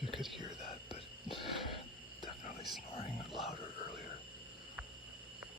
if you could hear that, but definitely snoring louder